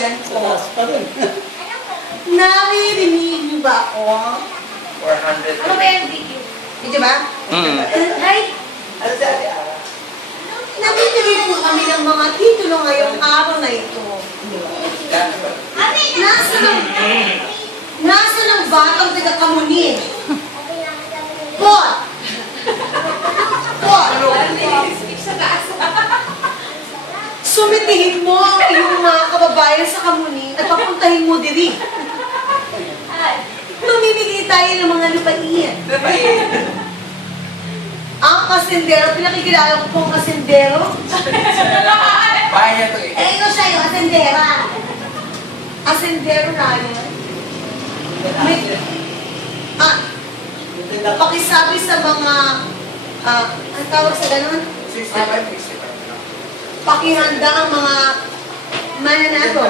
kababayan ko. Naririnig niyo ba ako? 400. Ano ba yung video? Video ba? Ay! Ano si Ate Ara? Namimili po kami ng mga titulo ngayong araw na ito. Nasa ng batang taga-Kamuning? Pot! Pot! Sumitihin mo ang iyong mga kababayan sa Kamuning at papuntahin mo diri. Mamimigay tayo ng mga lupain. Ang kasendero, pinakikilala ko po ang kasendero. Bahay niya ito eh. Eh, ito siya yung asendera. Asendero na yun. Pakisabi sa mga, ang tawag sa ganun? 65. Pakihanda ang mga mananato.